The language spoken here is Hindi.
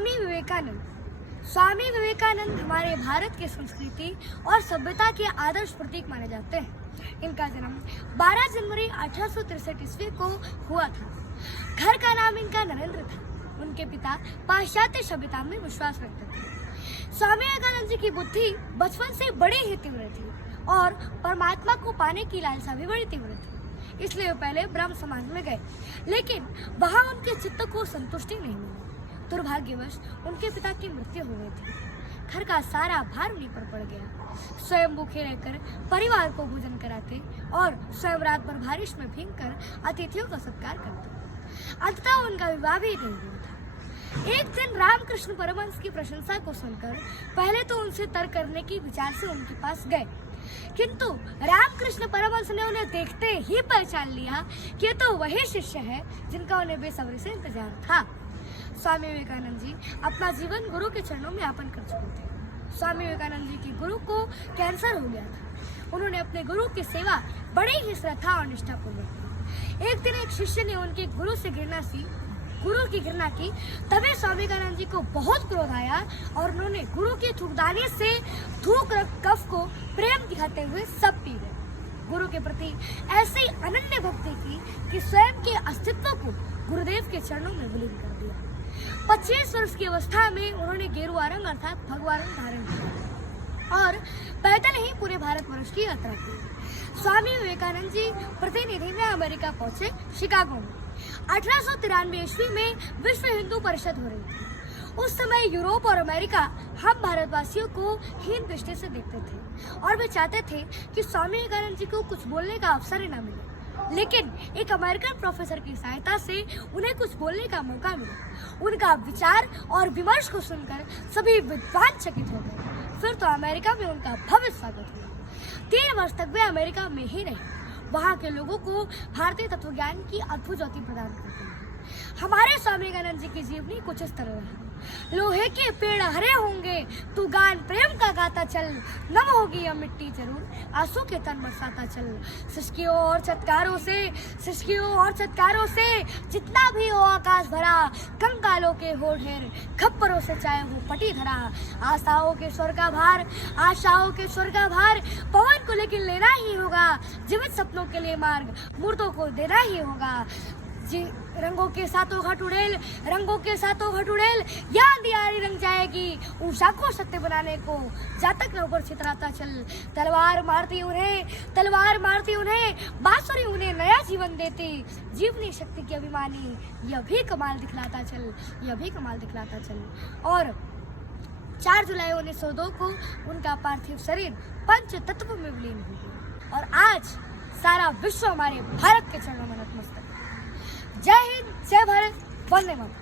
स्वामी विवेकानंद। स्वामी विवेकानंद हमारे भारत की संस्कृति और सभ्यता के आदर्श प्रतीक माने जाते हैं। इनका जन्म 12 जनवरी 1863 ईस्वी को हुआ था। घर का नाम इनका नरेंद्र था। उनके पिता पाश्चात्य सभ्यता में विश्वास रखते थे। स्वामी विवेकानंद जी की बुद्धि बचपन से बड़ी ही तीव्र थी और परमात्मा को पाने की लालसा भी बड़ी तीव्र थी। इसलिए वे पहले ब्रह्म समाज में गए, लेकिन वहां उनके चित्त को संतुष्टि नहीं मिली। दुर्भाग्यवश उनके पिता की मृत्यु हो गई थी। घर का सारा भार उन्हीं पर पड़ गया। स्वयं भूखे रहकर परिवार को भोजन कराते और स्वयं रात भर बारिश में भीग कर अतिथियों का सत्कार करते। अंततः उनका विवाह भी नहीं हुआ था। एक दिन रामकृष्ण परमहंस की प्रशंसा को सुनकर पहले तो उनसे तर्क करने की विचार से उनके पास गए, किंतु रामकृष्ण परमहंस ने उन्हें देखते ही पहचान लिया कि ये तो वही शिष्य है जिनका उन्हें बेसब्री से इंतजार था। स्वामी विवेकानंद जी अपना जीवन गुरु के चरणों में अर्पण कर चुके थे। स्वामी विवेकानंद जी की गुरु को कैंसर हो गया था। उन्होंने अपने गुरु की सेवा बड़ी ही श्रद्धा और निष्ठापूर्वक की। एक दिन एक शिष्य ने उनके गुरु की घृणा की। तभी स्वामी विवेकानंद जी को बहुत क्रोध आया और उन्होंने गुरु की थूकदानी से थूक कफ को प्रेम दिखाते हुए सब पी गए। गुरु के प्रति ऐसी अनन्य भक्ति की कि स्वयं के अस्तित्व को गुरुदेव के चरणों में विलीन कर दिया। 25 वर्ष की अवस्था में उन्होंने गेरुआ रंग अर्थात भगवा रंग धारण किया और पैदल ही पूरे भारतवर्ष की यात्रा की। स्वामी विवेकानंद जी प्रतिनिधि में अमेरिका पहुंचे, शिकागो में। 1893 ईस्वी में विश्व हिंदू परिषद हो रही थी। उस समय यूरोप और अमेरिका हम भारतवासियों को हीन दृष्टि से देखते थे और वे चाहते थे कि स्वामी विवेकानंद जी को कुछ बोलने का अवसर ही न मिले। लेकिन एक अमेरिकन प्रोफेसर की सहायता से उन्हें कुछ बोलने का मौका मिला। उनका विचार और विमर्श को सुनकर सभी विद्वान चकित हो गए। फिर तो अमेरिका में उनका भव्य स्वागत हुआ। 3 वर्ष तक वे अमेरिका में ही रहे। वहाँ के लोगों को भारतीय तत्वज्ञान की अद्भुत ज्योति प्रदान करते हैं। हमारे स्वामी विवेकानंद जी की जीवनी कुछ इस तरह है। लोहे के पेड़ हरे होंगे, तू गान प्रेम का गाता चल, नम होगी यह मिट्टी जरूर, आंसू के तन बरसाता चल। सिसकियों और चटकारों से जितना भी हो आकाश भरा, कंकालों के हो ढेर, खप्परों से चाहे वो पटी धरा। आशाओं के स्वर का भार पवन को लेकिन लेना ही होगा। जीवित सपनों के लिए मार्ग मूर्तों को देना ही होगा। रंगों के सातों घट उड़ेल, या अंधियारी रंग जाएगी। उषा को सत्य बनाने को जातक न ऊपर छितराता चल। तलवार मारती उन्हें बांसुरी उन्हें नया जीवन देती। जीवनी शक्ति की अभिमानी यह भी कमाल दिखलाता चल। और 4 जुलाई 1902 को उनका पार्थिव शरीर पंच तत्व में विलीन हो गया और आज सारा विश्व हमारे भारत के चरणों में नतमस्तक है। जय हिंद, जय भारत, वंदे मातरम।